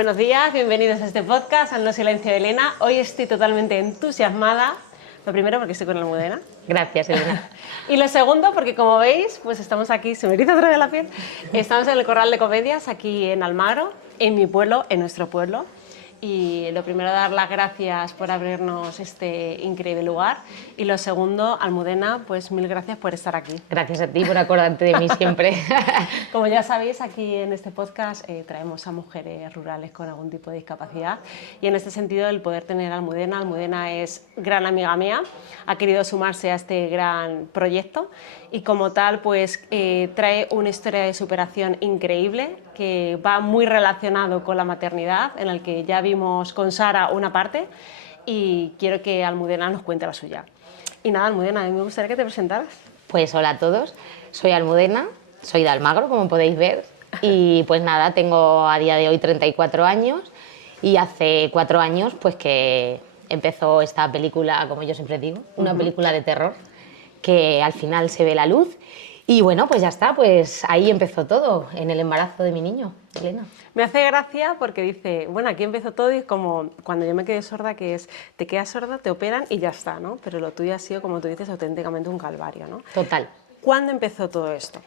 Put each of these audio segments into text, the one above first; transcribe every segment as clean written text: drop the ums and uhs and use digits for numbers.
Buenos días, bienvenidos a este podcast, al No Silencio de Elena. Hoy estoy totalmente entusiasmada. Lo primero porque estoy con Almudena. Gracias, Elena. Y lo segundo porque, como veis, pues estamos aquí, se me eriza otra vez la piel, estamos en el Corral de Comedias, aquí en Almagro, en mi pueblo, en nuestro pueblo. Y lo primero, dar las gracias por abrirnos este increíble lugar. Y lo segundo, Almudena, pues mil gracias por estar aquí. Gracias a ti por acordarte de mí siempre. Como ya sabéis, aquí en este podcast traemos a mujeres rurales con algún tipo de discapacidad. Y en este sentido, el poder tener a Almudena. Almudena es gran amiga mía, ha querido sumarse a este gran proyecto. Y como tal, pues trae una historia de superación increíble que va muy relacionado con la maternidad, en el que ya vimos con Sara una parte, y quiero que Almudena nos cuente la suya. Y nada, Almudena, a mí me gustaría que te presentaras. Pues hola a todos, soy Almudena, soy de Almagro, como podéis ver, y pues nada, tengo a día de hoy 34 años y hace 4 años pues que empezó esta película, como yo siempre digo, una película de terror que al final se ve la luz. Y bueno, pues ya está, pues ahí empezó todo, en el embarazo de mi niño, Elena. Me hace gracia porque dice, bueno, aquí empezó todo y es como cuando yo me quedé sorda, que es, te quedas sorda, te operan y ya está, ¿no? Pero lo tuyo ha sido, como tú dices, auténticamente un calvario, ¿no? Total. ¿Cuándo empezó todo esto?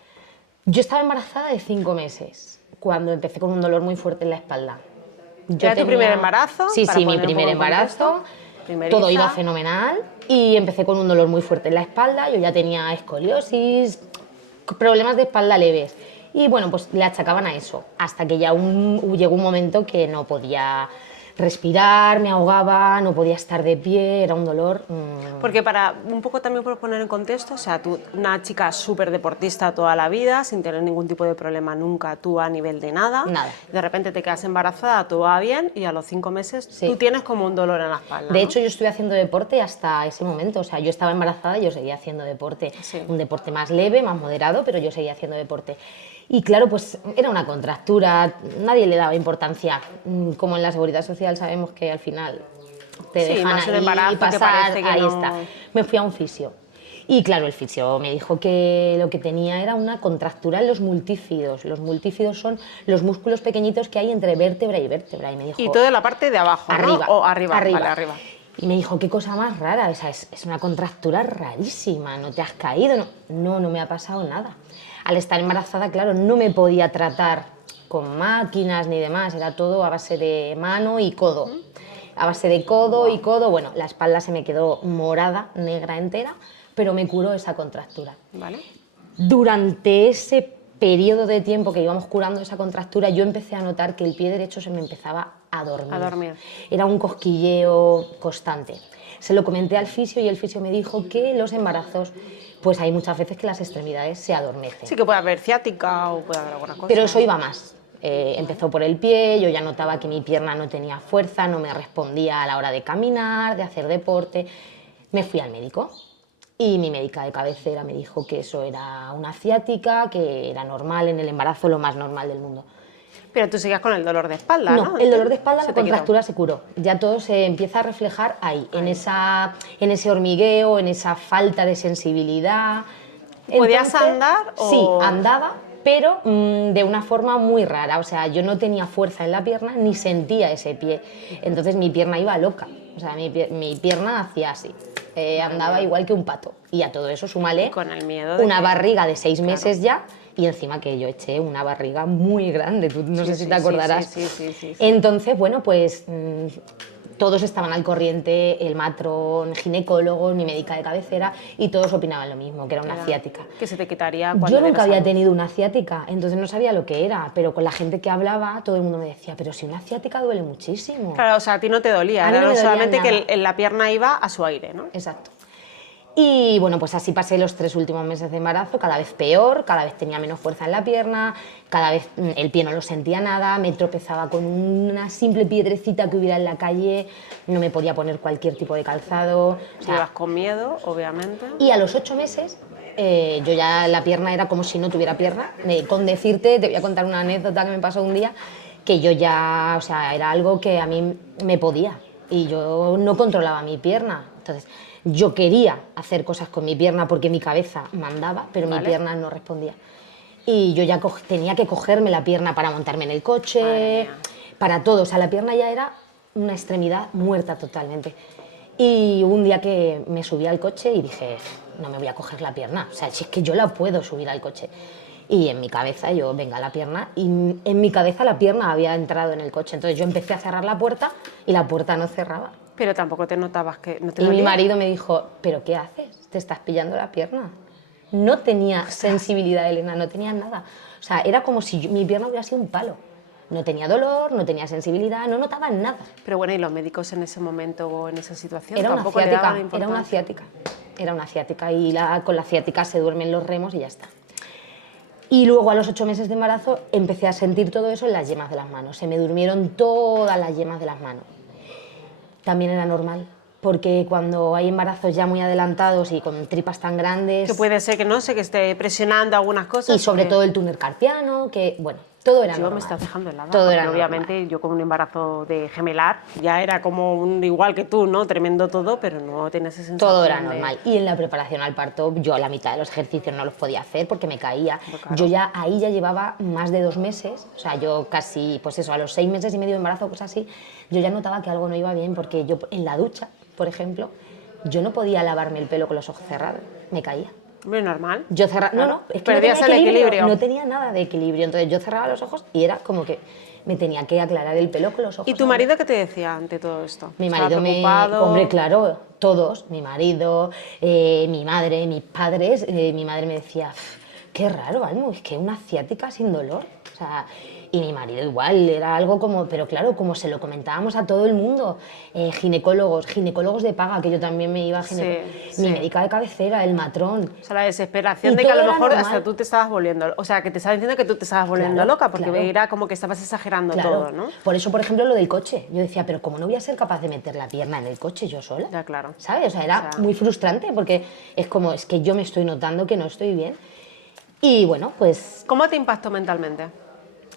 Yo estaba embarazada de 5 meses, cuando empecé con un dolor muy fuerte en la espalda. ¿Era tu primer embarazo? Sí, Para sí, mi poner un primer poco en embarazo. contexto. Primeriza. Todo iba fenomenal y empecé con un dolor muy fuerte en la espalda. Yo ya tenía escoliosis, problemas de espalda leves. Y bueno, pues le achacaban a eso, hasta que ya llegó un momento que no podía respirar, me ahogaba, no podía estar de pie, era un dolor... Porque para un poco también por poner en contexto, o sea, tú, una chica súper deportista toda la vida, sin tener ningún tipo de problema nunca, tú a nivel de nada. Nada. De repente te quedas embarazada, todo va bien y a los 5 meses Sí. tú tienes como un dolor en la espalda. De ¿no? hecho, yo estuve haciendo deporte hasta ese momento. O sea, yo estaba embarazada y yo seguía haciendo deporte. Sí. Un deporte más leve, más moderado, pero yo seguía haciendo deporte. Y claro, pues era una contractura, nadie le daba importancia. Como en la Seguridad Social sabemos que al final te Sí, dejan más un ahí embarazo que pasar, parece que ahí no... está. Me fui a un fisio. Y claro, el fisio me dijo que lo que tenía era una contractura en los multífidos. Los multífidos son los músculos pequeñitos que hay entre vértebra y vértebra. Y me dijo, Y toda la parte de abajo, ¿no? arriba, O arriba, vale, arriba. Y me dijo, qué cosa más rara, o sea, es una contractura rarísima, ¿no te has caído? No me ha pasado nada. Al estar embarazada, claro, no me podía tratar con máquinas ni demás, era todo a base de mano y codo. A base de codo y codo, bueno, la espalda se me quedó morada, negra entera, pero me curó esa contractura. ¿Vale? Durante ese periodo de tiempo que íbamos curando esa contractura, yo empecé a notar que el pie derecho se me empezaba a dormir. A dormir. Era un cosquilleo constante. Se lo comenté al fisio y el fisio me dijo que los embarazos, pues hay muchas veces que las extremidades se adormecen. Sí que puede haber ciática o puede haber alguna cosa. Pero eso iba más. Empezó por el pie, yo ya notaba que mi pierna no tenía fuerza, no me respondía a la hora de caminar, de hacer deporte. Me fui al médico. Y mi médica de cabecera me dijo que eso era una ciática, que era normal en el embarazo, lo más normal del mundo. Pero tú seguías con el dolor de espalda, ¿no? No, el dolor de espalda, Se la te quitó. contractura se curó. Ya todo se empieza a reflejar ahí, en ese hormigueo, en esa falta de sensibilidad. ¿Podías andar o...? Sí, andaba, pero de una forma muy rara. O sea, yo no tenía fuerza en la pierna ni sentía ese pie. Entonces mi pierna iba loca. O sea, mi pierna hacía así. Andaba igual que un pato. Y a todo eso súmale Con el miedo de una que- barriga de 6 meses ya, y encima que yo eché una barriga muy grande. Tú no sé si te acordarás. Sí. Entonces, bueno, pues todos estaban al corriente, el matrón, ginecólogos, mi médica de cabecera, y todos opinaban lo mismo, que era una ciática. Que se te quitaría cuando Yo nunca eras había adulto. tenido una ciática, entonces no sabía lo que era, pero con la gente que hablaba, todo el mundo me decía, pero si una ciática duele muchísimo. Claro, o sea, a ti no te dolía, A mí era no me dolía solamente nada. que la pierna iba a su aire, ¿no? Exacto. Y bueno, pues así pasé los 3 últimos meses de embarazo, cada vez peor, cada vez tenía menos fuerza en la pierna, cada vez el pie no lo sentía nada, me tropezaba con una simple piedrecita que hubiera en la calle, no me podía poner cualquier tipo de calzado. O sea, Ibas con miedo, obviamente. y a los 8 meses yo ya la pierna era como si no tuviera pierna. Con decirte, te voy a contar una anécdota que me pasó un día, que yo ya, o sea, era algo que a mí me podía y yo no controlaba mi pierna. Entonces, yo quería hacer cosas con mi pierna porque mi cabeza mandaba, pero mi pierna no respondía. Y yo ya tenía que cogerme la pierna para montarme en el Madre coche, mía. para todo, o sea, la pierna ya era una extremidad muerta totalmente. Y hubo un día que me subí al coche y dije, no me voy a coger la pierna, o sea, si es que yo la puedo subir al coche. Y en mi cabeza yo, venga, la pierna, y en mi cabeza la pierna había entrado en el coche, entonces yo empecé a cerrar la puerta y la puerta no cerraba. Pero tampoco te notabas que no te Y dolía. mi marido me dijo, ¿pero qué haces? ¿Te estás pillando la pierna? No tenía sensibilidad, Elena, no tenía nada. O sea, era como si mi pierna hubiera sido un palo. No tenía dolor, no tenía sensibilidad, no notaba nada. Pero bueno, ¿y los médicos en ese momento o en esa situación Era una tampoco le ciática, daban era importancia? una ciática. Era una ciática y con la ciática se duermen los remos y ya está. Y luego a los 8 meses de embarazo empecé a sentir todo eso en las yemas de las manos. Se me durmieron todas las yemas de las manos. También era normal, porque cuando hay embarazos ya muy adelantados y con tripas tan grandes... Que puede ser que no sé, que esté presionando algunas cosas. Y sobre todo el túnel carpiano, que bueno, todo era Yo normal. me estás dejando helada, Todo porque era obviamente normal. yo con un embarazo de gemelar ya era como un igual que tú, ¿no? Tremendo todo, pero no tenía esa sensación Todo era de- normal. Y en la preparación al parto, yo a la mitad de los ejercicios no los podía hacer porque me caía. Claro. Yo ya ahí ya llevaba más de 2 meses, o sea, yo casi, pues eso, a los 6 meses y medio de embarazo, cosas así, yo ya notaba que algo no iba bien porque yo en la ducha, por ejemplo, yo no podía lavarme el pelo con los ojos cerrados, me caía. Hombre, normal. Yo cerraba, Claro. no, es que Perdías no tenía el equilibrio. no tenía nada de equilibrio, entonces yo cerraba los ojos y era como que me tenía que aclarar el pelo con los ojos. ¿Y tu marido qué te decía ante todo esto? Mi ¿Estaba marido preocupado? Hombre, claro, todos, mi marido, mi madre, mis padres, mi madre me decía, qué raro, Almu, es que una ciática sin dolor, o sea, y mi marido igual, era algo como, pero claro, como se lo comentábamos a todo el mundo, ginecólogos de paga, que yo también me iba a ginecólogo, Sí, mi sí. médica de cabecera, el matrón. O sea, la desesperación Y de que a todo lo era mejor normal. hasta tú te estabas volviendo... O sea, que te estaba diciendo que tú te estabas volviendo Claro, loca, porque claro. era como que estabas exagerando Claro, todo, ¿no? por eso, por ejemplo, lo del coche. Yo decía, pero ¿cómo no voy a ser capaz de meter la pierna en el coche yo sola? Ya, claro. ¿Sabes? O sea, era O sea- muy frustrante porque es como, es que yo me estoy notando que no estoy bien. Y bueno, pues ¿Cómo te impactó mentalmente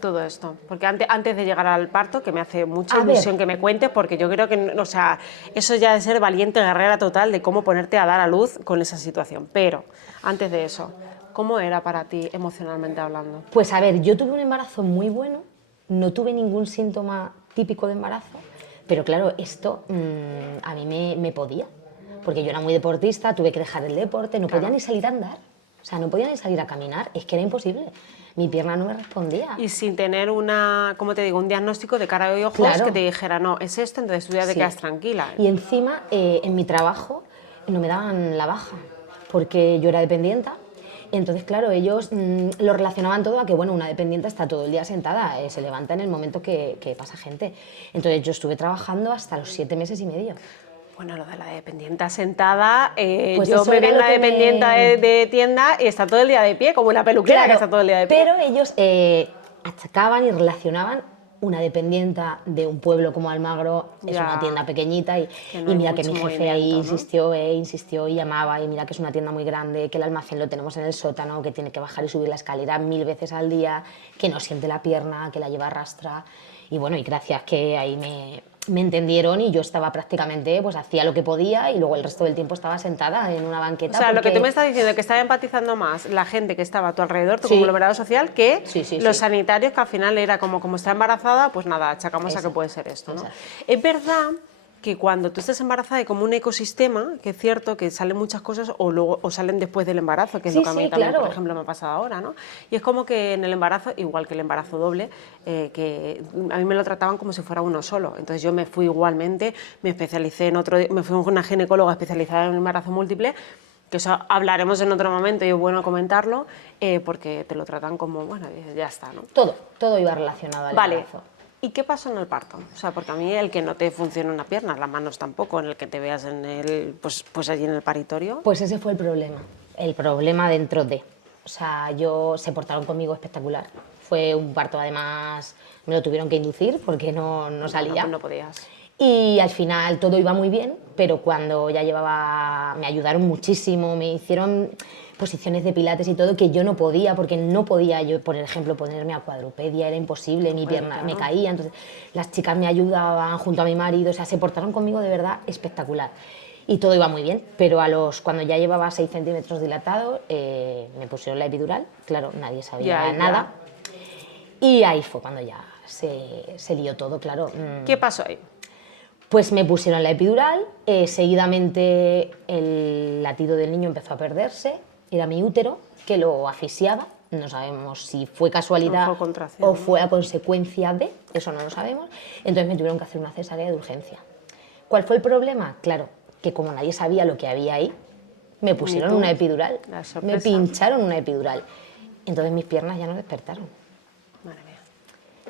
todo esto? Porque antes de llegar al parto, que me hace mucha A ver. ilusión que me cuentes, porque yo creo que, o sea, eso ya de ser valiente, guerrera total, de cómo ponerte a dar a luz con esa situación. Pero, antes de eso, ¿cómo era para ti emocionalmente hablando? Pues a ver, yo tuve un embarazo muy bueno, no tuve ningún síntoma típico de embarazo, pero claro, esto a mí me podía, porque yo era muy deportista, tuve que dejar el deporte, no podía ni salir a andar, o sea, no podía ni salir a caminar, es que era imposible, mi pierna no me respondía. Y sin tener una, ¿cómo te digo?, un diagnóstico de cara y ojos Claro. que te dijera, no, es esto, entonces tú ya te Sí. quedas tranquila. Y encima, en mi trabajo no me daban la baja, porque yo era dependienta. Entonces, claro, ellos lo relacionaban todo a que, bueno, una dependiente está todo el día sentada, se levanta en el momento que pasa gente. Entonces, yo estuve trabajando hasta los 7 meses y medio. Bueno, lo de la dependienta sentada, Pues yo eso me era vi en lo la que me- dependienta de tienda y está todo el día de pie, como una peluquera que está todo el día de pie. pero ellos achacaban y relacionaban una dependienta de un pueblo como Almagro, es Ya. una tienda pequeñita y no hay mira que mucho mi jefe ahí movimiento, ¿no? insistió y llamaba y mira que es una tienda muy grande, que el almacén lo tenemos en el sótano, que tiene que bajar y subir la escalera 1000 veces al día, que no siente la pierna, que la lleva a rastra y bueno, y gracias que ahí me entendieron y yo estaba prácticamente, pues hacía lo que podía y luego el resto del tiempo estaba sentada en una O banqueta. sea, lo que porque- tú me estás diciendo es que estaba empatizando más la gente que estaba a tu alrededor, tu Sí. conglomerado social, que Sí, sí, los sí. sanitarios, que al final era como está embarazada, pues nada, achacamos a que Exacto. puede ser esto, ¿no? Exacto. Es verdad que cuando tú estás embarazada hay como un ecosistema, que es cierto que salen muchas cosas o salen después del embarazo, que es Sí, lo que a mí sí, también, claro. por ejemplo, me ha pasado ahora, ¿no? Y es como que en el embarazo, igual que el embarazo doble, que a mí me lo trataban como si fuera uno solo. Entonces yo me fui igualmente, me especialicé me fui a una ginecóloga especializada en embarazo múltiple, que eso hablaremos en otro momento y es bueno comentarlo, porque te lo tratan como, bueno, ya está, ¿no? Todo iba relacionado al Vale. embarazo. ¿Y qué pasó en el parto? O sea, porque a mí el que no te funcione una pierna, las manos tampoco, en el que te veas en pues allí en el paritorio. Pues ese fue el problema dentro de. O sea, se portaron conmigo espectacular. Fue un parto, además, me lo tuvieron que inducir porque no salía. No podías. Y al final todo iba muy bien, pero cuando ya me ayudaron muchísimo, me hicieron posiciones de pilates y todo que yo no podía, porque no podía yo, por ejemplo, ponerme a cuadrupedia, era imposible, mi pierna claro. me caía, entonces las chicas me ayudaban junto a mi marido, o sea, se portaron conmigo de verdad espectacular. Y todo iba muy bien, pero cuando ya llevaba 6 centímetros dilatado, me pusieron la epidural, claro, nadie sabía Ya. nada. Y ahí fue cuando ya se lió todo, claro. ¿Qué pasó ahí? Pues me pusieron la epidural, seguidamente el latido del niño empezó a perderse, era mi útero que lo asfixiaba, no sabemos si fue casualidad No fue contracción, o fue a consecuencia de, eso no lo sabemos, entonces me tuvieron que hacer una cesárea de urgencia. ¿Cuál fue el problema? Claro, que como nadie sabía lo que había ahí, me pusieron una epidural, me pincharon una epidural, entonces mis piernas ya no despertaron. Madre mía.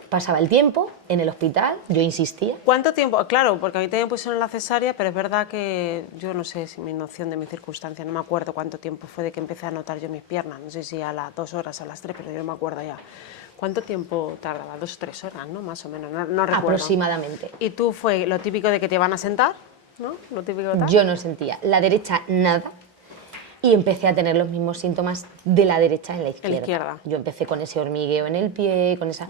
Pasaba el tiempo en el hospital, yo insistía. ¿Cuánto tiempo? Claro, porque a mí también pusieron la cesárea, pero es verdad que yo no sé si mi noción de mi circunstancia, no me acuerdo cuánto tiempo fue de que empecé a notar yo mis piernas, no sé si a las 2 horas, a las 3, pero yo no me acuerdo ya. ¿Cuánto tiempo tardaba? 2 o 3 horas, ¿no? Más o menos, no recuerdo. Aproximadamente. ¿Y tú fue lo típico de que te van a sentar? ¿No? Lo típico de tal. Yo no sentía la derecha nada y empecé a tener los mismos síntomas de la derecha en la izquierda. Yo empecé con ese hormigueo en el pie, con esa...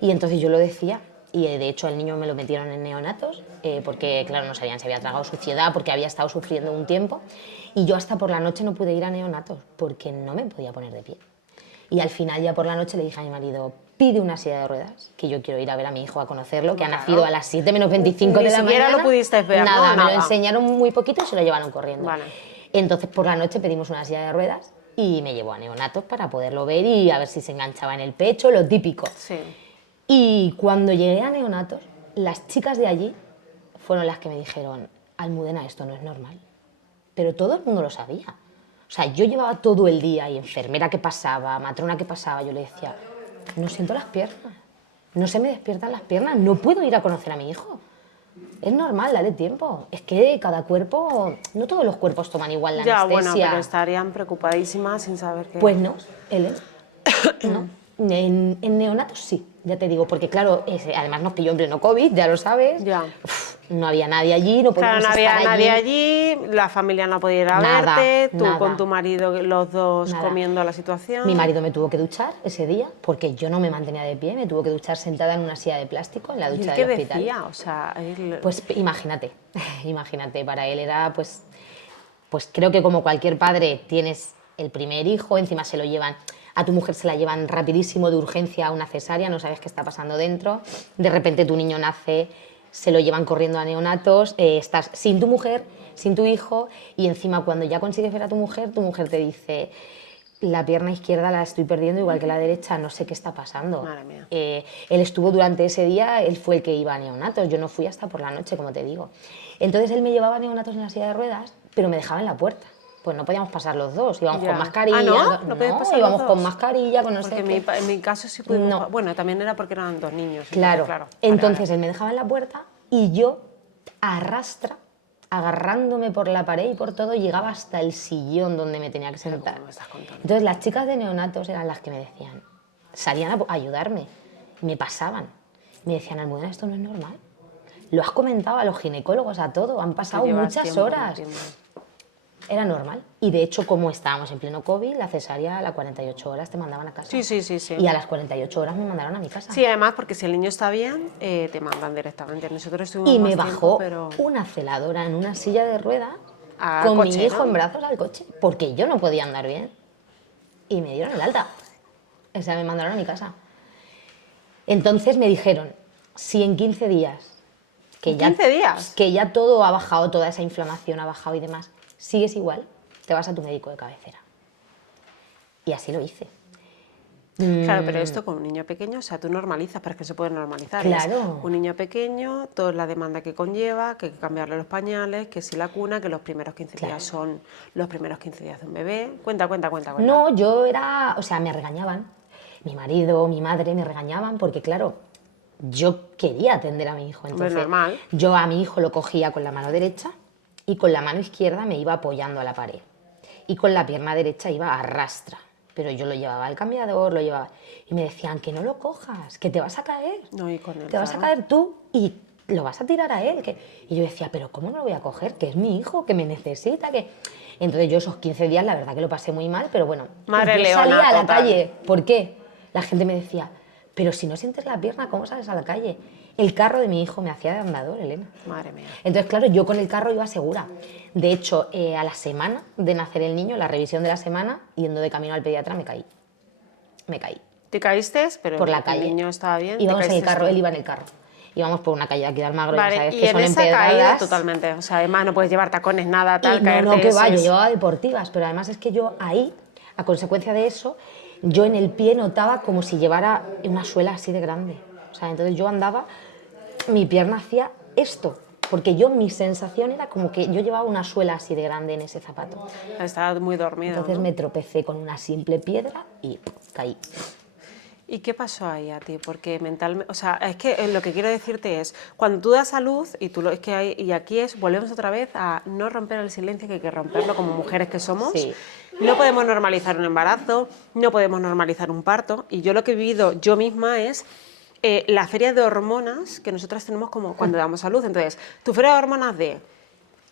Y entonces yo lo decía, y de hecho el niño me lo metieron en neonatos, porque claro, no sabían si había tragado suciedad, porque había estado sufriendo un tiempo, y yo hasta por la noche no pude ir a neonatos, porque no me podía poner de pie. Y al final ya por la noche le dije a mi marido, pide una silla de ruedas, que yo quiero ir a ver a mi hijo a conocerlo, que ha nacido a las 7 menos 25 de la mañana. Ni siquiera lo pudiste ver, nada, ¿no? Me lo enseñaron muy poquito y se lo llevaron corriendo. Vale. Entonces por la noche pedimos una silla de ruedas y me llevó a neonatos para poderlo ver y a ver si se enganchaba en el pecho, lo típico. Sí. Y cuando llegué a neonatos, las chicas de allí fueron las que me dijeron, Almudena, esto no es normal. Pero todo el mundo lo sabía. O sea, yo llevaba todo el día y enfermera que pasaba, matrona que pasaba, yo le decía, no siento las piernas, no se me despiertan las piernas, no puedo ir a conocer a mi hijo. Es normal, dale tiempo. Es que cada cuerpo, no todos los cuerpos toman igual la ya, anestesia. Bueno, pero estarían preocupadísimas sin saber qué... Pues no, Helen, no. En neonatos sí, ya te digo, porque claro, además nos pilló en pleno COVID, ya lo sabes. Ya. No había nadie allí, no podíamos estar allí. Claro, no había nadie allí, la familia no podía ir a verte, tú con tu marido, los dos comiendo la situación. Mi marido me tuvo que duchar ese día, porque yo no me mantenía de pie, me tuvo que duchar sentada en una silla de plástico en la ducha del hospital. ¿Qué decía? O sea, Pues imagínate, para él era pues creo que como cualquier padre tienes el primer hijo, encima se lo llevan... A tu mujer se la llevan rapidísimo de urgencia a una cesárea, no sabes qué está pasando dentro, de repente tu niño nace, se lo llevan corriendo a neonatos, estás sin tu mujer, sin tu hijo, y encima cuando ya consigues ver a tu mujer te dice, la pierna izquierda la estoy perdiendo igual que la derecha, no sé qué está pasando. Madre mía. Él estuvo durante ese día, él fue el que iba a neonatos, yo no fui hasta por la noche, como te digo. Entonces él me llevaba a neonatos en la silla de ruedas, pero me dejaba en la puerta. Pues no podíamos pasar los dos, íbamos con mascarilla. ¿Ah, no? ¿No pasar íbamos los con dos? mascarilla, con no sé qué. En mi caso sí pudimos... No. Bueno, también era porque eran 2 niños. Claro. Entonces él me dejaba en la puerta y yo, agarrándome por la pared y por todo, llegaba hasta el sillón donde me tenía que sentar. ¿Cómo me estás contando? Entonces las chicas de neonatos eran las que me decían, salían a ayudarme, me pasaban. Me decían, Almudena, esto no es normal. Lo has comentado a los ginecólogos, a todo, han pasado muchas horas. Era normal. Y de hecho, como estábamos en pleno COVID, la cesárea a las 48 horas te mandaban a casa. Sí. Y a las 48 horas me mandaron a mi casa. Sí, además, porque si el niño está bien, te mandan directamente. Nosotros estuvimos y más me bajó tiempo, pero... una celadora en una silla de ruedas con coche, mi hijo en brazos al coche, porque yo no podía andar bien. Y me dieron el alta. O sea, me mandaron a mi casa. Entonces me dijeron, si en 15 días... ¿15 días? Que ya todo ha bajado, toda esa inflamación ha bajado y demás... sigues igual, te vas a tu médico de cabecera. Y así lo hice. Claro, pero esto con un niño pequeño, o sea, tú normalizas, pero es que se puede normalizar. Claro. Es un niño pequeño, toda la demanda que conlleva, que hay que cambiarle los pañales, que si la cuna, que los primeros 15 días son los primeros 15 días de un bebé. Cuenta. No, yo era, o sea, me regañaban. Mi marido, mi madre me regañaban porque, claro, yo quería atender a mi hijo. Entonces, normal. Yo a mi hijo lo cogía con la mano derecha y con la mano izquierda me iba apoyando a la pared. Y con la pierna derecha iba a rastra. Pero yo lo llevaba al cambiador, lo llevaba... Y me decían, que no lo cojas, que te vas a caer. No, y con él, te vas a caer tú y lo vas a tirar a él. Y yo decía, pero ¿cómo no lo voy a coger? Que es mi hijo, que me necesita, que... Entonces yo esos 15 días la verdad que lo pasé muy mal, pero bueno, Madre yo leona, salía a la total. calle. ¿Por qué? La gente me decía, pero si no sientes la pierna, ¿cómo sales a la calle? El carro de mi hijo me hacía de andador, Elena. Madre mía. Entonces, claro, yo con el carro iba segura. De hecho, a la semana de nacer el niño, la revisión de la semana, yendo de camino al pediatra, me caí. ¿Te caíste? Pero por la el calle. niño estaba bien. Íbamos en el ¿Te caíste carro, tú? él iba en el carro. Íbamos por una calle aquí de Almagro, ya Vale, sabes y que en son esa caída empedradas. totalmente. O sea, además no puedes llevar tacones, nada, tal, Y caerte no, que va, yo es- llevaba deportivas, pero además es que yo ahí, a consecuencia de eso, yo en el pie notaba como si llevara una suela así de grande. O sea, entonces yo andaba, mi pierna hacía esto, porque yo, mi sensación era como que yo llevaba una suela así de grande en ese zapato. Estaba muy dormido, Entonces ¿no? me tropecé con una simple piedra y caí. ¿Y qué pasó ahí a ti? Porque mentalmente, o sea, es que lo que quiero decirte es, cuando tú das a luz, y tú lo, es que hay, y aquí es, volvemos otra vez a no romper el silencio, que hay que romperlo como mujeres que somos. Sí. No podemos normalizar un embarazo, no podemos normalizar un parto, y yo lo que he vivido yo misma es la feria de hormonas que nosotras tenemos como cuando damos a luz. Entonces, tu feria de hormonas de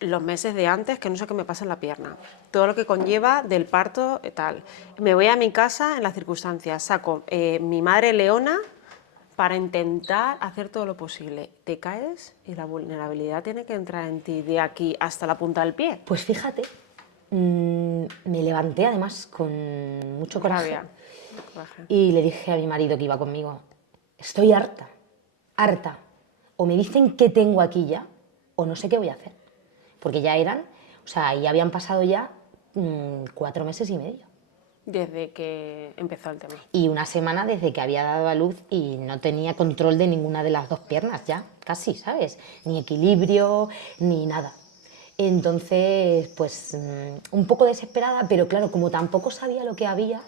los meses de antes, que no sé qué me pasa en la pierna, todo lo que conlleva del parto y tal. Me voy a mi casa en las circunstancias, saco mi madre leona para intentar hacer todo lo posible. Te caes y la vulnerabilidad tiene que entrar en ti de aquí hasta la punta del pie. Pues fíjate, me levanté además con mucho coraje. Rabia. Coraje. Y le dije a mi marido que iba conmigo, estoy harta, harta. O me dicen qué tengo aquí ya, o no sé qué voy a hacer. Porque ya eran, o sea, ya habían pasado ya 4 meses y medio. Desde que empezó el tema. Y una semana desde que había dado a luz y no tenía control de ninguna de las dos piernas ya, casi, ¿sabes? Ni equilibrio, ni nada. Entonces, pues un poco desesperada, pero claro, como tampoco sabía lo que había,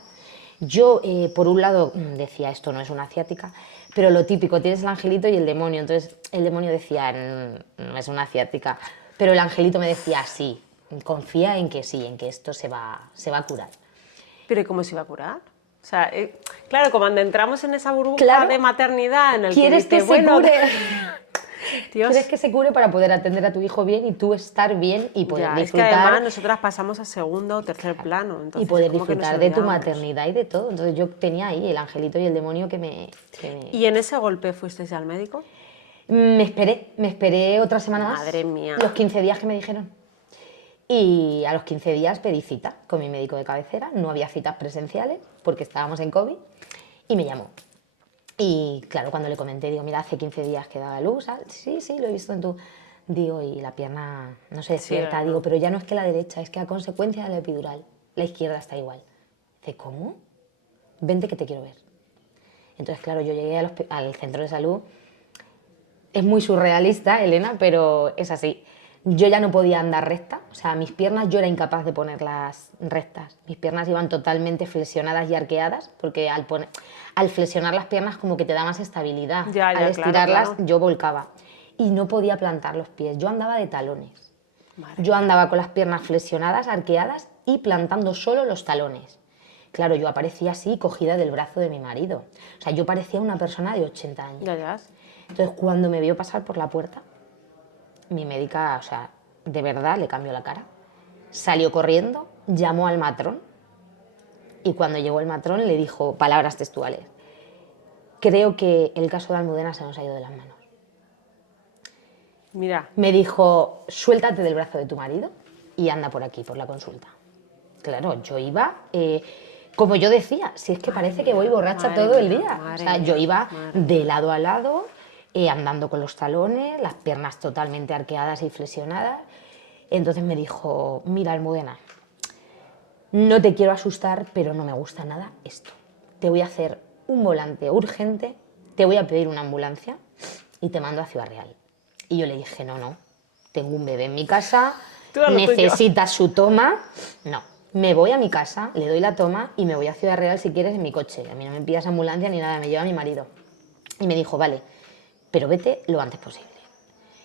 yo, por un lado, decía, esto no es una ciática, pero lo típico, tienes el angelito y el demonio. Entonces, el demonio decía, no es una ciática. Pero el angelito me decía, sí, confía en que sí, en que esto se va a curar. ¿Pero ¿y cómo se iba a curar? O sea, claro, como cuando entramos en esa burbuja Claro. de maternidad en el ¿Quieres que que dices, se bueno, cure? Dios, ¿Quieres que se cure para poder atender a tu hijo bien y tú estar bien y poder ya, es que disfrutar? además nosotras pasamos a segundo o tercer plano. Y Entonces, poder es como que nos disfrutar de tu olvidamos. maternidad y de todo. Entonces yo tenía ahí el angelito y el demonio que me... ¿Y en ese golpe fuiste ya al médico? Me esperé otra semana más. Madre mía. Los 15 días que me dijeron. Y a los 15 días pedí cita con mi médico de cabecera. No había citas presenciales porque estábamos en COVID. Y me llamó. Y claro, cuando le comenté, digo, mira, hace 15 días que daba luz. ¿Sabes? Sí, sí, lo he visto en tu... Digo, y la pierna no se despierta. Sí, ¿no? Digo, pero ya no es que la derecha, es que a consecuencia de la epidural, la izquierda está igual. Dice, ¿cómo? Vente que te quiero ver. Entonces, claro, yo llegué al centro de salud. Es muy surrealista, Elena, pero es así. Yo ya no podía andar recta, o sea, mis piernas yo era incapaz de ponerlas rectas. Mis piernas iban totalmente flexionadas y arqueadas, porque al flexionar las piernas como que te da más estabilidad. Ya, al claro, estirarlas claro. yo volcaba y no podía plantar los pies. Yo andaba de talones. Madre Yo andaba con las piernas flexionadas, arqueadas y plantando solo los talones. Claro, yo aparecía así, cogida del brazo de mi marido. O sea, yo parecía una persona de 80 años. Ya, ya. Entonces, cuando me vio pasar por la puerta, mi médica, o sea, de verdad le cambió la cara. Salió corriendo, llamó al matrón y cuando llegó el matrón le dijo palabras textuales: creo que el caso de Almudena se nos ha ido de las manos. Mira, Me dijo, suéltate del brazo de tu marido y anda por aquí, por la consulta. Claro, yo iba, como yo decía, si es que parece que voy borracha madre todo el mía, día. madre O sea, yo mía, iba madre de lado a lado, andando con los talones, las piernas totalmente arqueadas y flexionadas. Entonces me dijo, mira, Almudena, no te quiero asustar, pero no me gusta nada esto. Te voy a hacer un volante urgente, te voy a pedir una ambulancia y te mando a Ciudad Real. Y yo le dije, no, tengo un bebé en mi casa, Tú haz lo tuyo. necesitas su toma. No, me voy a mi casa, le doy la toma y me voy a Ciudad Real si quieres en mi coche. A mí no me pidas ambulancia ni nada, me lleva mi marido. Y me dijo, vale, pero vete lo antes posible.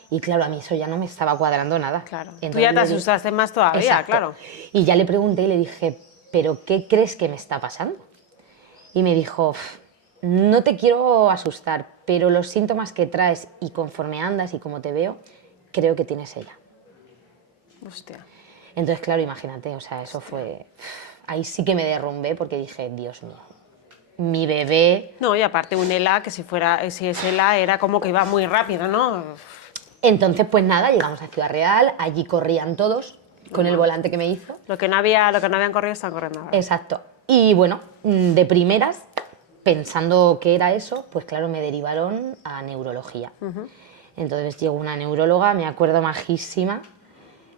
Y claro, a mí eso ya no me estaba cuadrando nada. claro. Tú Entonces ya te le di- asustaste más todavía, Exacto. claro. Y ya le pregunté y le dije, ¿pero qué crees que me está pasando? Y me dijo, no te quiero asustar, pero los síntomas que traes y conforme andas y como te veo, creo que tienes ella. Hostia. Entonces, claro, imagínate, o sea, eso fue... Ahí sí que me derrumbé porque dije, Dios mío, mi bebé... No, y aparte un ELA, que si es ELA, era como que iba muy rápido, ¿no? Entonces, pues nada, llegamos a Ciudad Real, allí corrían todos con el volante que me hizo. Lo que no habían corrido, están corriendo ahora. Exacto. Y bueno, de primeras, pensando que era eso, pues claro, me derivaron a neurología. Entonces llegó una neuróloga, me acuerdo majísima,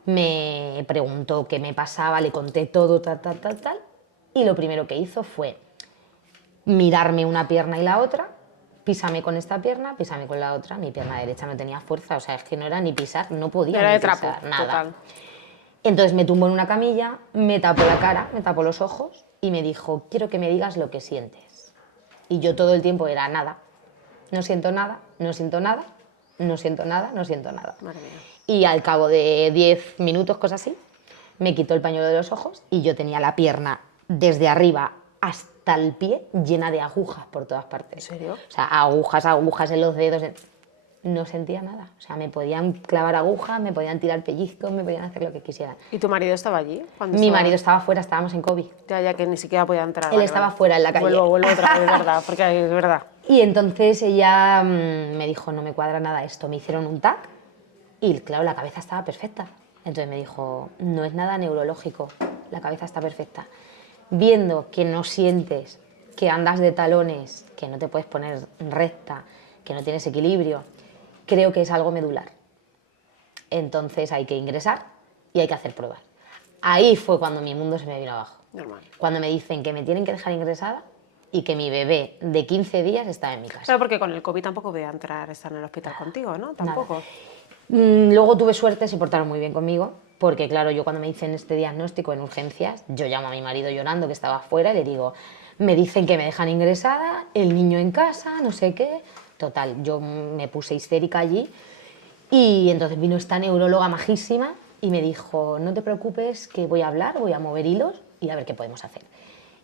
me preguntó qué me pasaba, le conté todo, tal, tal, tal, tal, y lo primero que hizo fue mirarme una pierna y la otra, písame con esta pierna, písame con la otra, mi pierna derecha no tenía fuerza, o sea, es que no era ni pisar, no podía Era ni de trapo, pisar, nada. total. Entonces me tumbó en una camilla, me tapó la cara, me tapó los ojos y me dijo, quiero que me digas lo que sientes. Y yo todo el tiempo era nada, no siento nada, no siento nada, no siento nada, no siento nada. Madre mía. Y al cabo de 10 minutos, cosas así, me quitó el pañuelo de los ojos y yo tenía la pierna desde arriba hasta el pie llena de agujas por todas partes. ¿En serio? O sea, agujas, agujas en los dedos. No sentía nada. O sea, me podían clavar agujas, me podían tirar pellizcos, me podían hacer lo que quisieran. ¿Y tu marido estaba allí? Mi marido estaba fuera, estábamos en COVID. Ya que ni siquiera podía entrar. Él estaba fuera en la calle. Vuelvo otra vez, es verdad, porque es verdad. Y entonces ella me dijo, no me cuadra nada esto. Me hicieron un TAC y claro, la cabeza estaba perfecta. Entonces me dijo, no es nada neurológico, la cabeza está perfecta. Viendo que no sientes, que andas de talones, que no te puedes poner recta, que no tienes equilibrio, creo que es algo medular. Entonces hay que ingresar y hay que hacer pruebas. Ahí fue cuando mi mundo se me vino abajo. Normal. Cuando me dicen que me tienen que dejar ingresada y que mi bebé de 15 días está en mi casa. Claro, porque con el COVID tampoco podía entrar, estar en el hospital contigo, ¿no? Tampoco. Luego tuve suerte, se portaron muy bien conmigo, porque claro, yo cuando me dicen este diagnóstico en urgencias, yo llamo a mi marido llorando que estaba afuera y le digo, me dicen que me dejan ingresada, el niño en casa, no sé qué. Total, yo me puse histérica allí y entonces vino esta neuróloga majísima y me dijo, no te preocupes que voy a hablar, voy a mover hilos y a ver qué podemos hacer.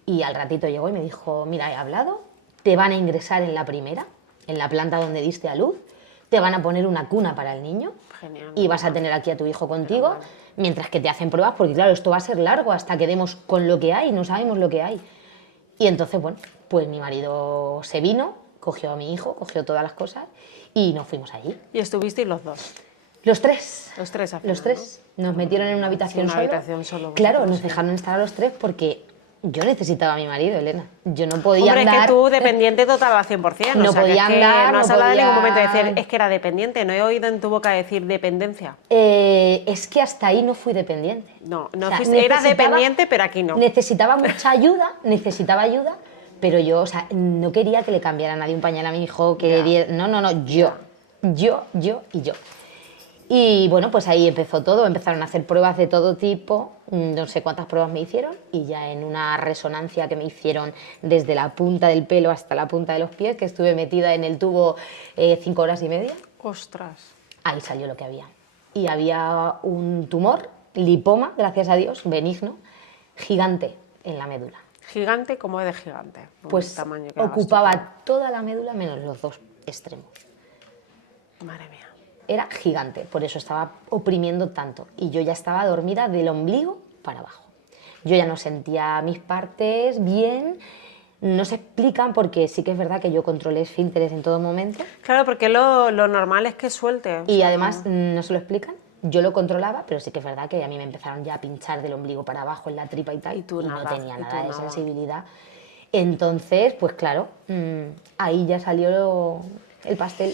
Y al ratito llegó y me dijo, mira, he hablado, te van a ingresar en la primera, en la planta donde diste a luz, te van a poner una cuna para el niño. Genial. Y vas a tener aquí a tu hijo contigo mientras que te hacen pruebas, porque claro, esto va a ser largo hasta que demos con lo que hay, no sabemos lo que hay. Y entonces, bueno, pues mi marido se vino, cogió a mi hijo, cogió todas las cosas y nos fuimos allí. ¿Y estuvisteis los dos? Los tres. Los tres al final, Los tres. Nos metieron en una habitación una habitación solo, Claro, vosotros, nos sí. dejaron estar a los tres porque yo necesitaba a mi marido, Elena. Yo no podía Hombre, andar... es que tú dependiente total al 100%. No o sea, que podía es que andar, no has no hablado en ningún podía- momento de decir, es que era dependiente. No he oído en tu boca decir dependencia. Es que hasta ahí no fui dependiente. No, O sea, eras necesitaba- dependiente, pero aquí no. Necesitaba mucha ayuda, pero yo, o sea, no quería que le cambiara a nadie un pañal a mi hijo, que Ya. le diera... No, yo. Y bueno, pues ahí empezó todo, empezaron a hacer pruebas de todo tipo, no sé cuántas pruebas me hicieron, y ya en una resonancia que me hicieron desde la punta del pelo hasta la punta de los pies, que estuve metida en el tubo 5 horas y media, Ostras. ahí salió lo que había. Y había un tumor, lipoma, gracias a Dios, benigno, gigante en la médula. Gigante como es de gigante. Un Pues tamaño que hagas tú. ocupaba toda la médula menos los dos extremos. Madre mía. Era gigante, por eso estaba oprimiendo tanto. Y yo ya estaba dormida del ombligo para abajo. Yo ya no sentía mis partes bien, no se explican porque sí que es verdad que yo controlé esfínteres en todo momento. Claro, porque lo normal es que suelte. o Y sea, además no se lo explican. Yo lo controlaba, pero sí que es verdad que a mí me empezaron ya a pinchar del ombligo para abajo en la tripa y tal. Y tú no nada, tenía y tú nada de nada. sensibilidad. Entonces, pues claro, ahí ya salió el pastel.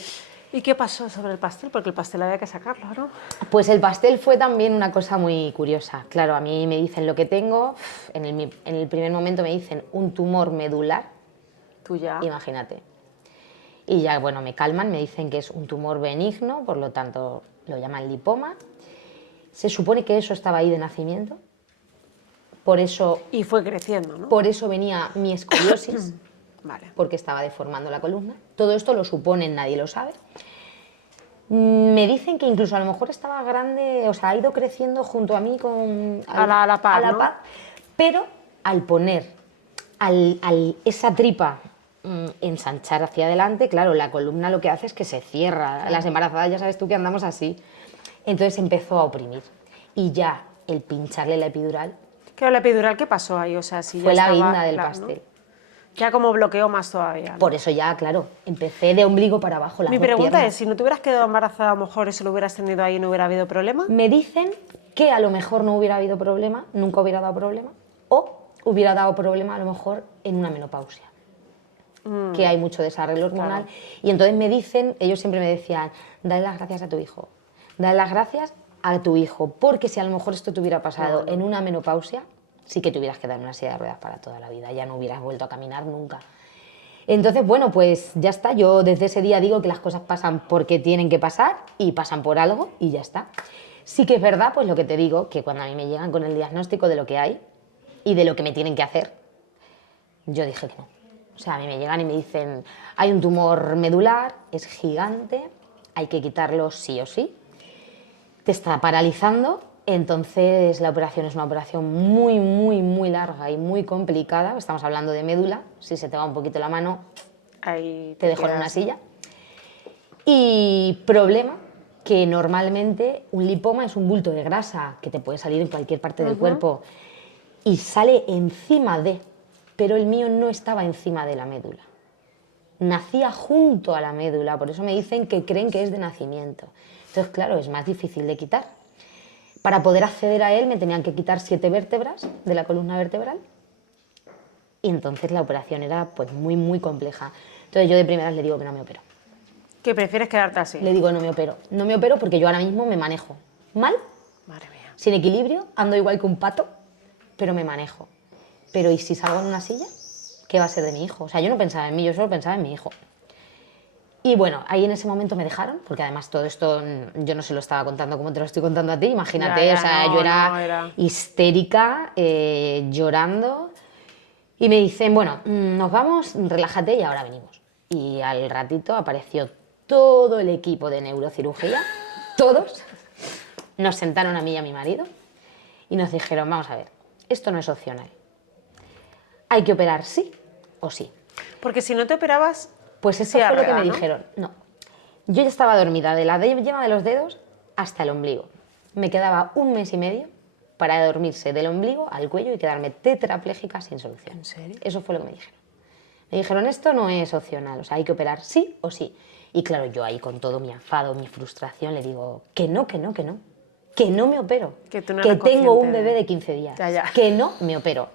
¿Y qué pasó sobre el pastel? Porque el pastel había que sacarlo, ¿no? Pues el pastel fue también una cosa muy curiosa. Claro, a mí me dicen lo que tengo, en el primer momento me dicen un tumor medular, Tú ya. imagínate. Y ya, bueno, me calman, me dicen que es un tumor benigno, por lo tanto lo llaman lipoma. Se supone que eso estaba ahí de nacimiento, por eso Y fue creciendo, ¿no? venía mi escoliosis, Vale. porque estaba deformando la columna. Todo esto lo suponen, nadie lo sabe. Me dicen que incluso a lo mejor estaba grande, o sea, ha ido creciendo junto a mí A la par, ¿no? pero al poner esa tripa ensanchar hacia adelante, claro, la columna lo que hace es que se cierra. Las embarazadas ya sabes tú que andamos así. Entonces empezó a oprimir y ya el pincharle la epidural Claro, la epidural, ¿qué pasó ahí? O sea, si fue ya la estaba, guinda del claro, pastel. ¿no? Ya como bloqueó más todavía, ¿no? Por eso ya, claro, empecé de ombligo para abajo. Las Mi dos pregunta piernas. es, si no te hubieras quedado embarazada, a lo mejor eso lo hubieras tenido ahí y no hubiera habido problema. Me dicen que a lo mejor no hubiera habido problema, nunca hubiera dado problema, o hubiera dado problema a lo mejor en una menopausia. que hay mucho desarrollo hormonal. Claro. Y entonces me dicen, ellos siempre me decían, dale las gracias a tu hijo, dale las gracias a tu hijo, porque si a lo mejor esto te hubiera pasado en una menopausia, sí que te hubieras quedado en una silla de ruedas para toda la vida, ya no hubieras vuelto a caminar nunca. Entonces, bueno, pues ya está, yo desde ese día digo que las cosas pasan porque tienen que pasar y pasan por algo y ya está. Sí que es verdad, pues lo que te digo, que cuando a mí me llegan con el diagnóstico de lo que hay y de lo que me tienen que hacer, yo dije que no. O sea, a mí me llegan y me dicen, hay un tumor medular, es gigante, hay que quitarlo sí o sí, te está paralizando, entonces la operación es una operación muy, muy, muy larga y muy complicada, estamos hablando de médula, si se te va un poquito la mano, Ahí te dejo en una silla. Y problema, que normalmente un lipoma es un bulto de grasa que te puede salir en cualquier parte del cuerpo y sale encima de, pero el mío no estaba encima de la médula. Nacía junto a la médula, por eso me dicen que creen que es de nacimiento. Entonces, claro, es más difícil de quitar. Para poder acceder a él me tenían que quitar 7 vértebras de la columna vertebral y entonces la operación era pues muy, muy compleja. Entonces yo de primeras le digo que no me opero. ¿Que prefieres quedarte así? Le digo no me opero. No me opero porque yo ahora mismo me manejo mal, Madre mía. sin equilibrio, ando igual que un pato, pero me manejo. Pero ¿y si salgo en una silla? ¿Qué va a ser de mi hijo? O sea, yo no pensaba en mí, yo solo pensaba en mi hijo. Y bueno, ahí en ese momento me dejaron, porque además todo esto yo no se lo estaba contando como te lo estoy contando a ti, imagínate, Ya, o sea, no, yo era, no, era histérica, llorando, y me dicen, bueno, nos vamos, relájate y ahora venimos. Y al ratito apareció todo el equipo de neurocirugía, todos, nos sentaron a mí y a mi marido y nos dijeron, vamos a ver, esto no es opcional, hay que operar sí o sí. Porque si no te operabas... Pues eso sí, fue lo que arrega, me ¿no? dijeron. No, yo ya estaba dormida de la yema de los dedos hasta el ombligo. Me quedaba 1 mes y medio para dormirse del ombligo al cuello y quedarme tetrapléjica sin solución. ¿En serio? Eso fue lo que me dijeron. Me dijeron, esto no es opcional, o sea, hay que operar sí o sí. Y claro, yo ahí con todo mi enfado, mi frustración, le digo, que no, que no, que no. Que no me opero. Que tú no que eres tengo un consciente bebé de- de 15 días. Ya, ya. Que no me opero.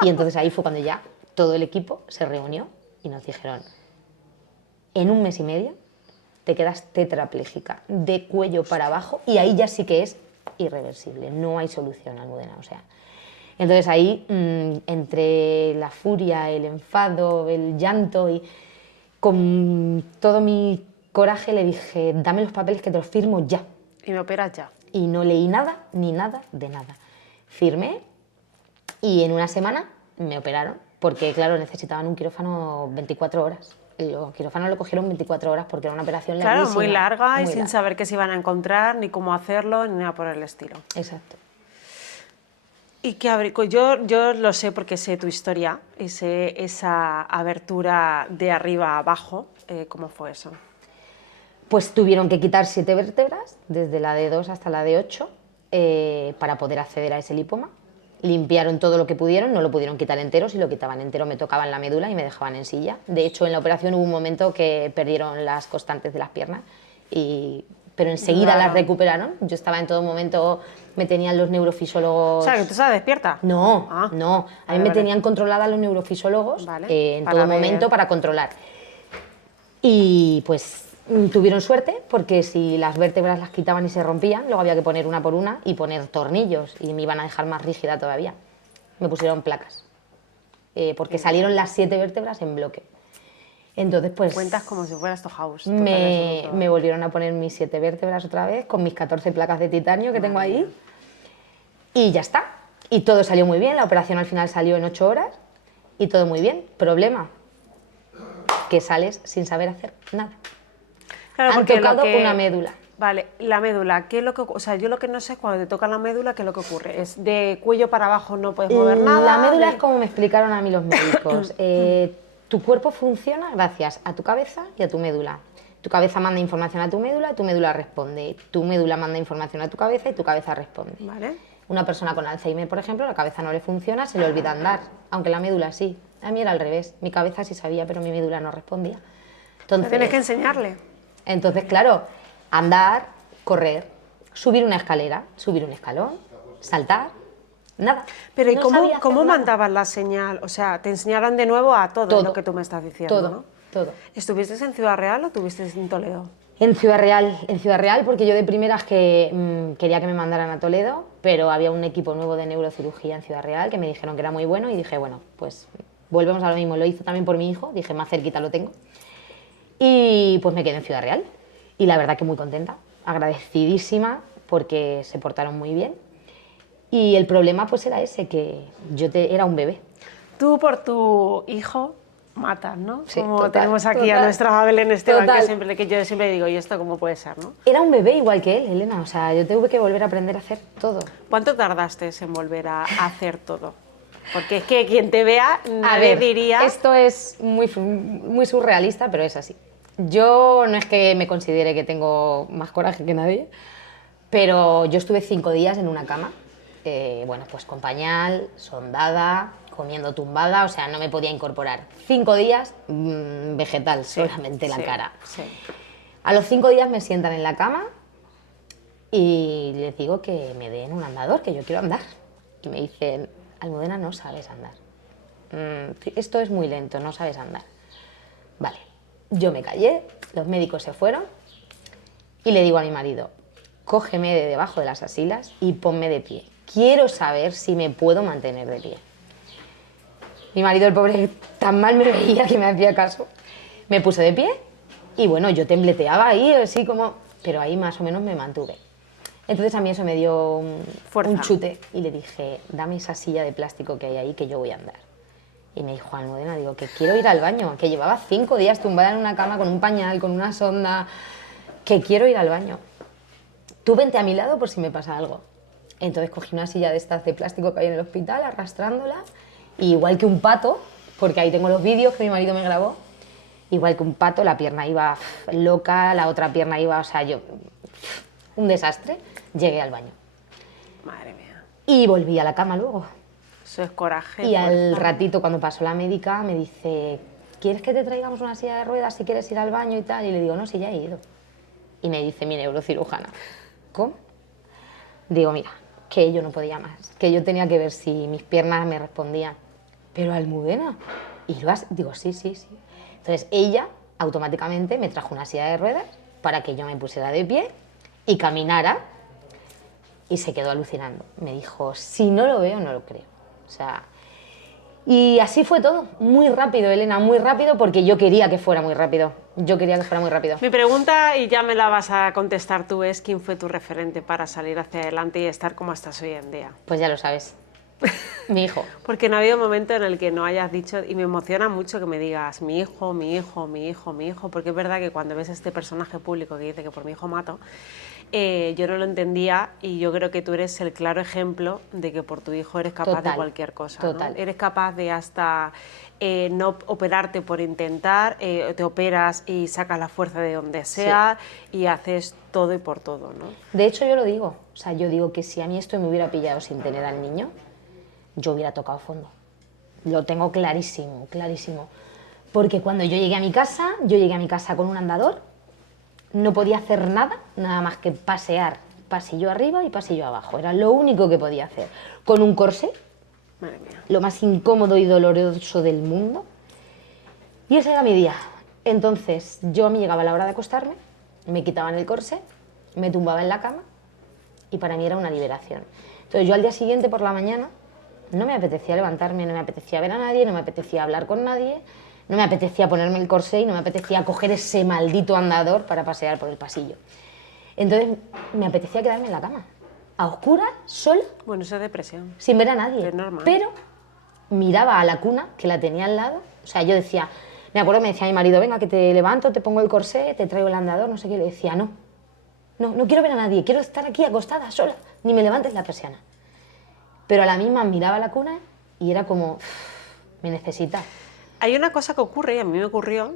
Y entonces ahí fue cuando ya todo el equipo se reunió y nos dijeron, en 1 mes y medio te quedas tetrapléjica, de cuello para abajo, y ahí ya sí que es irreversible, no hay solución, Almudena, o sea. Entonces ahí, entre la furia, el enfado, el llanto, y con todo mi coraje le dije, dame los papeles que te los firmo ya. Y me operas ya. Y no leí nada, ni nada de nada. Firmé y en 1 semana me operaron, porque claro, necesitaban un quirófano 24 horas. El quirófano lo cogieron 24 horas porque era una operación Claro, larguísima. muy larga y muy sin larga. saber qué se iban a encontrar, ni cómo hacerlo, ni nada por el estilo. Exacto. Y que yo lo sé porque sé tu historia y sé esa abertura de arriba a abajo. ¿Cómo fue eso? Pues tuvieron que quitar 7 vértebras, desde la de 2 hasta la de 8, para poder acceder a ese lipoma. Limpiaron todo lo que pudieron, no lo pudieron quitar entero, si lo quitaban entero me tocaban la médula y me dejaban en silla. De hecho, en la operación hubo un momento que perdieron las constantes de las piernas, pero enseguida Claro. las recuperaron. Yo estaba en todo momento, me tenían los neurofisiólogos... O sea, que tú estabas despierta. No, Ah, no. A mí vale, me vale. tenían controlada los neurofisiólogos Vale, en para todo ver. momento para controlar. Y pues tuvieron suerte porque si las vértebras las quitaban y se rompían, luego había que poner una por una y poner tornillos y me iban a dejar más rígida todavía. Me pusieron placas porque salieron las 7 vértebras en bloque. Entonces, pues Cuentas como si fuera esto house. total, me absoluto. volvieron a poner mis 7 vértebras otra vez con mis 14 placas de titanio que tengo ahí y ya está. Y todo salió muy bien, la operación al final salió en 8 horas y todo muy bien. Problema, que sales sin saber hacer nada. Claro, Han porque lo tocado que- una médula. Vale, la médula, ¿qué es lo que, o sea, yo lo que no sé es cuando te toca la médula, ¿qué es lo que ocurre? ¿Es de cuello para abajo no puedes mover nada? La médula de- es como me explicaron a mí los médicos. Tu cuerpo funciona gracias a tu cabeza y a tu médula. Tu cabeza manda información a tu médula responde. Tu médula manda información a tu cabeza y tu cabeza responde. Vale. Una persona con Alzheimer, por ejemplo, la cabeza no le funciona, se le olvida andar, aunque la médula sí. A mí era al revés. Mi cabeza sí sabía, pero mi médula no respondía. Entonces, Tienes que enseñarle. Entonces, claro, andar, correr, subir una escalera, subir un escalón, saltar, nada. Pero ¿y No cómo, sabía hacer cómo nada. mandaban la señal? O sea, te enseñaron de nuevo a todo, lo que tú me estás diciendo, todo, ¿no? todo. ¿Estuviste en Ciudad Real o estuviste en Toledo? En Ciudad Real, porque yo de primeras que quería que me mandaran a Toledo, pero había un equipo nuevo de neurocirugía en Ciudad Real que me dijeron que era muy bueno y dije, bueno, pues volvemos a lo mismo. Lo hice también por mi hijo, dije, más cerquita lo tengo. Y pues me quedé en Ciudad Real. Y la verdad que muy contenta, agradecidísima porque se portaron muy bien. Y el problema pues era ese, que era un bebé. Tú por tu hijo matas, ¿no? Sí, Como total, tenemos aquí a total. nuestra Belén Esteban, Total. que yo siempre digo, ¿y esto cómo puede ser, no? Era un bebé igual que él, Elena, o sea, yo tuve que volver a aprender a hacer todo. ¿Cuánto tardaste en volver a hacer todo? Porque es que quien te vea, A nadie ver, diría... esto es muy surrealista, pero es así. Yo no es que me considere que tengo más coraje que nadie, pero yo estuve 5 días en una cama, bueno, pues con pañal, sondada, comiendo tumbada, o sea, no me podía incorporar. 5 días, vegetal, solamente la cara. Sí. A los 5 días me sientan en la cama y les digo que me den un andador, que yo quiero andar. Y me dicen, Almudena, no sabes andar. Esto es muy lento, no sabes andar. Vale, yo me callé, los médicos se fueron y le digo a mi marido, cógeme de debajo de las asilas y ponme de pie. Quiero saber si me puedo mantener de pie. Mi marido, el pobre, tan mal me veía que me hacía caso. Me puse de pie y bueno, yo tembleteaba ahí, así como... Pero ahí más o menos me mantuve. Entonces a mí eso me dio un chute y le dije, dame esa silla de plástico que hay ahí que yo voy a andar. Y me dijo, Almudena, digo, que quiero ir al baño, que llevaba 5 días tumbada en una cama con un pañal, con una sonda, que quiero ir al baño. Tú vente a mi lado por si me pasa algo. Entonces cogí una silla de estas de plástico que hay en el hospital, arrastrándola, y igual que un pato, porque ahí tengo los vídeos que mi marido me grabó, igual que un pato, la pierna iba loca, la otra pierna iba, o sea, yo... Un desastre. Llegué al baño. Madre mía. Y volví a la cama luego. Eso es coraje. Y al ratito, cuando pasó la médica, me dice, ¿quieres que te traigamos una silla de ruedas si quieres ir al baño y tal? Y le digo, no, sí, ya he ido. Y me dice mi neurocirujana, ¿cómo? Digo, mira, que yo no podía más, que yo tenía que ver si mis piernas me respondían. Pero Almudena, ¿y lo has...? Digo, sí, sí, sí. Entonces ella automáticamente me trajo una silla de ruedas para que yo me pusiera de pie y caminara, y se quedó alucinando. Me dijo, si no lo veo, no lo creo. O sea, y así fue todo, muy rápido, Elena, muy rápido, porque yo quería que fuera muy rápido. Yo quería que fuera muy rápido. Mi pregunta, y ya me la vas a contestar tú, es ¿quién fue tu referente para salir hacia adelante y estar como estás hoy en día? Pues ya lo sabes, mi hijo. Porque no ha habido momento en el que no hayas dicho, y me emociona mucho que me digas mi hijo, mi hijo, mi hijo, mi hijo, porque es verdad que cuando ves este personaje público que dice que por mi hijo mato, yo no lo entendía, y yo creo que tú eres el claro ejemplo de que por tu hijo eres capaz de cualquier cosa, ¿no? Total. Eres capaz de hasta no operarte por intentar, te operas y sacas la fuerza de donde sea, sí, y haces todo y por todo, ¿no? De hecho yo lo digo, o sea, yo digo que si a mí esto me hubiera pillado sin tener al niño, yo hubiera tocado fondo. Lo tengo clarísimo, clarísimo. Porque cuando yo llegué a mi casa con un andador, no podía hacer nada más que pasear pasillo arriba y pasillo abajo. Era lo único que podía hacer. Con un corsé, Madre mía, lo más incómodo y doloroso del mundo. Y ese era mi día. Entonces, yo a mí llegaba la hora de acostarme, me quitaban el corsé, me tumbaba en la cama y para mí era una liberación. Entonces, yo al día siguiente por la mañana no me apetecía levantarme, no me apetecía ver a nadie, no me apetecía hablar con nadie, no me apetecía ponerme el corsé y no me apetecía coger ese maldito andador para pasear por el pasillo. Entonces me apetecía quedarme en la cama, a oscuras, sola. bueno, eso es depresión. Sin ver a nadie. Es normal. Pero miraba a la cuna, que la tenía al lado. O sea, yo decía, me acuerdo que me decía mi marido, venga, que te levanto, te pongo el corsé, te traigo el andador, no sé qué. Y le decía, no quiero ver a nadie, quiero estar aquí acostada, sola, ni me levantes la persiana. Pero a la misma miraba la cuna y era como, me necesita. Hay una cosa que ocurre, y a mí me ocurrió,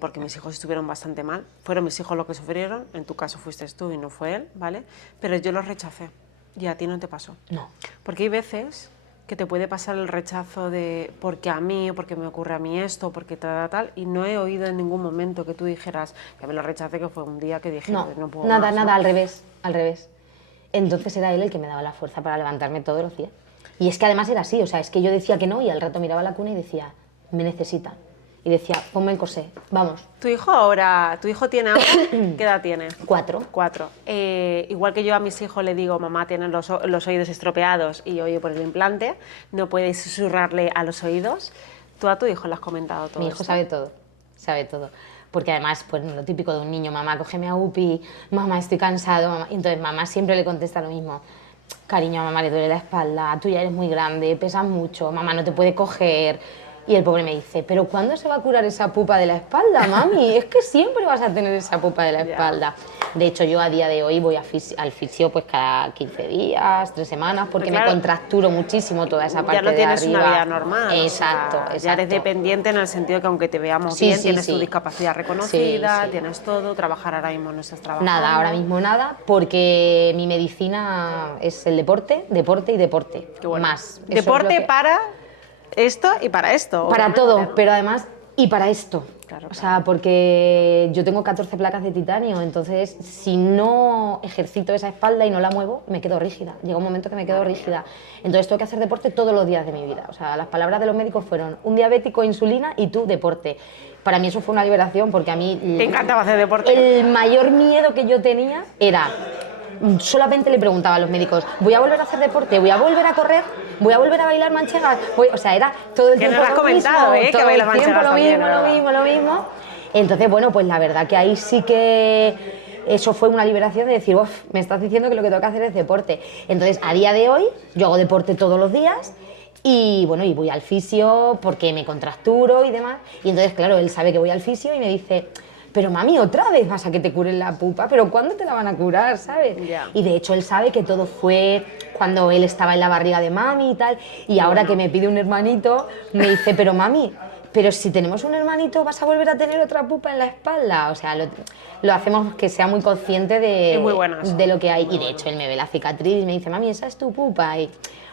porque mis hijos estuvieron bastante mal. Fueron mis hijos los que sufrieron, en tu caso fuiste tú y no fue él, ¿vale? Pero yo los rechacé, y a ti no te pasó. No. Porque hay veces que te puede pasar el rechazo de porque a mí, porque me ocurre a mí esto, porque tal, y no he oído en ningún momento que tú dijeras que me lo rechacé, que fue un día que dije, no puedo nada, más, nada, ¿no? al revés, al revés. Entonces era él el que me daba la fuerza para levantarme todos los días. Y es que además era así, o sea, es que yo decía que no y al rato miraba la cuna y decía, me necesita. Y decía, ponme en corsé, vamos. ¿Tu hijo tiene ahora, qué edad tiene? 4. 4. Igual que yo a mis hijos le digo, mamá, tienen los oídos estropeados y oye por el implante, no puedes susurrarle a los oídos. ¿Tú a tu hijo le has comentado todo Mi hijo esto? sabe todo. Porque además, pues lo típico de un niño, mamá, cógeme a Upi, mamá, estoy cansado, mamá. Y entonces mamá siempre le contesta lo mismo. Cariño, a mamá le duele la espalda, tú ya eres muy grande, pesas mucho, mamá no te puede coger. Y el pobre me dice, ¿pero cuándo se va a curar esa pupa de la espalda, mami? Es que siempre vas a tener esa pupa de la espalda. De hecho, yo a día de hoy voy al fisio pues cada 15 días, 3 semanas, porque claro, me contracturo muchísimo toda esa parte de arriba. Ya no tienes una vida normal. Exacto, o sea, exacto. Ya eres dependiente en el sentido que aunque te veamos bien, tienes tu discapacidad reconocida, tienes todo, trabajar ahora mismo no estás trabajando. Nada, ahora mismo nada, porque mi medicina es el deporte, deporte y deporte. Qué bueno. Más. Eso Deporte es lo que... para esto y para esto. Para obviamente, todo, ¿no? pero además y para esto. Claro, O sea, porque yo tengo 14 placas de titanio, entonces si no ejercito esa espalda y no la muevo, me quedo rígida. Llega un momento que me quedo rígida. Entonces tengo que hacer deporte todos los días de mi vida. O sea, las palabras de los médicos fueron un diabético, insulina y tú deporte. Para mí eso fue una liberación porque a mí... Te encantaba hacer deporte. El mayor miedo que yo tenía era... Solamente le preguntaba a los médicos, ¿voy a volver a hacer deporte? ¿Voy a volver a correr? ¿Voy a volver a bailar manchegas? O sea, era todo el Que tiempo nos lo has comentado, mismo, que todo bailas el tiempo manchegas también, lo mismo. Entonces, bueno, pues la verdad que ahí sí que eso fue una liberación de decir, uff, me estás diciendo que lo que tengo que hacer es deporte. Entonces, a día de hoy, yo hago deporte todos los días y bueno, y voy al fisio porque me contracturo y demás. Y entonces, claro, él sabe que voy al fisio y me dice... Pero mami, otra vez vas a que te curen la pupa, pero ¿cuándo te la van a curar, sabes? Ya. Y de hecho él sabe que todo fue cuando él estaba en la barriga de mami y tal, y ahora que me pide un hermanito, me dice, pero mami, pero si tenemos un hermanito vas a volver a tener otra pupa en la espalda. O sea, lo hacemos que sea muy consciente Es muy bueno eso. de lo que hay. Y de hecho él me ve la cicatriz y me dice, mami, esa es tu pupa. Y,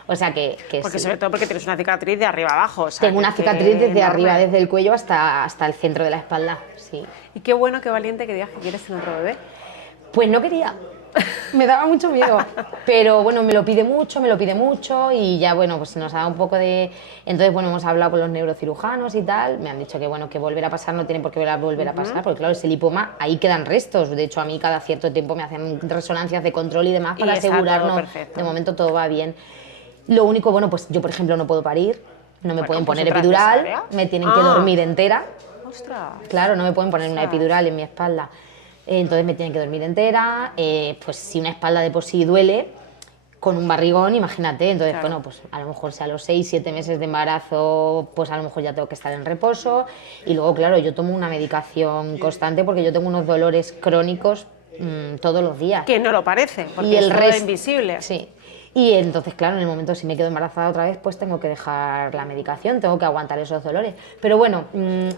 o sea que Porque sí. sobre todo porque tienes una cicatriz de arriba abajo. O sea, Tengo una que cicatriz desde enorme. arriba, desde el cuello hasta el centro de la espalda, sí. Y qué bueno, qué valiente que digas que quieres tener otro bebé. Pues no quería, me daba mucho miedo, pero bueno, me lo pide mucho y ya bueno, pues nos ha dado un poco de... Entonces bueno, hemos hablado con los neurocirujanos y tal, me han dicho que bueno, que volver a pasar no tiene por qué volver a pasar, porque claro, ese lipoma, ahí quedan restos, de hecho a mí cada cierto tiempo me hacen resonancias de control y demás para Y está todo asegurarnos, perfecto. de momento todo va bien. Lo único, bueno, pues yo por ejemplo no puedo parir, no me Bueno, pueden pues poner otra epidural, cesárea. me tienen que dormir entera. ¡Ostras! Claro, no me pueden poner una epidural en mi espalda. Entonces me tienen que dormir entera. Pues si una espalda de por sí duele, con un barrigón, imagínate. Entonces, Claro. bueno, pues a lo mejor si a los 6, 7 meses de embarazo, pues a lo mejor ya tengo que estar en reposo. Y luego, claro, yo tomo una medicación constante porque yo tengo unos dolores crónicos todos los días. Que no lo parece, porque Y el es todo resto- invisible. Sí. Y entonces, claro, en el momento si me quedo embarazada otra vez, pues tengo que dejar la medicación, tengo que aguantar esos dolores. Pero bueno,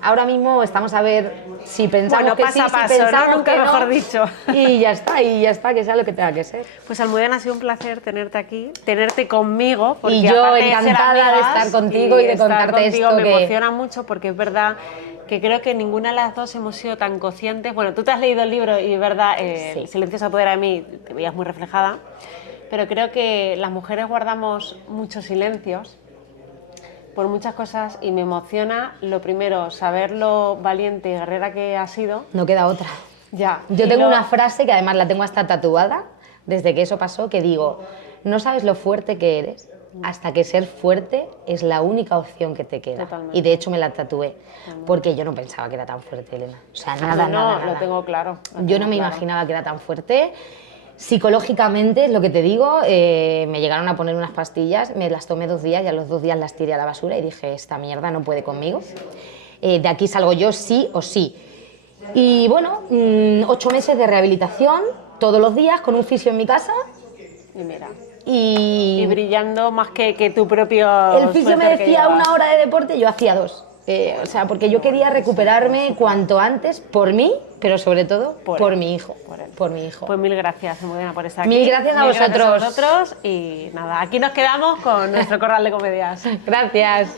ahora mismo estamos a ver si pensamos Bueno, que paso a sí, paso, si ¿no? pensamos Nunca que no. mejor dicho. Y ya está, que sea lo que tenga que ser. Pues Almudena, ha sido un placer tenerte aquí, tenerte conmigo. Porque Y yo aparte de ser encantada de amigas estar contigo y de estar contarte contigo esto me que- emociona mucho porque es verdad que creo que ninguna de las dos hemos sido tan conscientes. Bueno, tú te has leído el libro y es verdad, Sí. Silencio se apodera de mí, te veías muy reflejada, pero creo que las mujeres guardamos muchos silencios por muchas cosas y me emociona, lo primero, saber lo valiente y guerrera que has sido. No queda otra. Ya. Yo Y tengo lo- una frase que además la tengo hasta tatuada, desde que eso pasó, que digo, no sabes lo fuerte que eres hasta que ser fuerte es la única opción que te queda. Totalmente. Y de hecho me la tatué, porque yo no pensaba que era tan fuerte, Elena. O sea, nada, No, nada, lo nada. tengo claro. lo Yo tengo no me claro. imaginaba que era tan fuerte. Psicológicamente, es lo que te digo, me llegaron a poner unas pastillas, me las tomé 2 días y a los 2 días las tiré a la basura y dije, esta mierda no puede conmigo. De aquí salgo yo sí o sí. Y bueno, 8 meses de rehabilitación, todos los días, con un fisio en mi casa. Y mira, Y y brillando más que tu propio... el fisio me suéter que decía llevas. 1 hora de deporte, yo hacía 2. O sea, porque yo quería recuperarme cuanto antes por mí, pero sobre todo por él. mi hijo. Por él. Por mi hijo. Pues mil gracias, Almudena, por estar aquí. Mil gracias a vosotros. Gracias a vosotros y nada, aquí nos quedamos con nuestro corral de comedias. Gracias.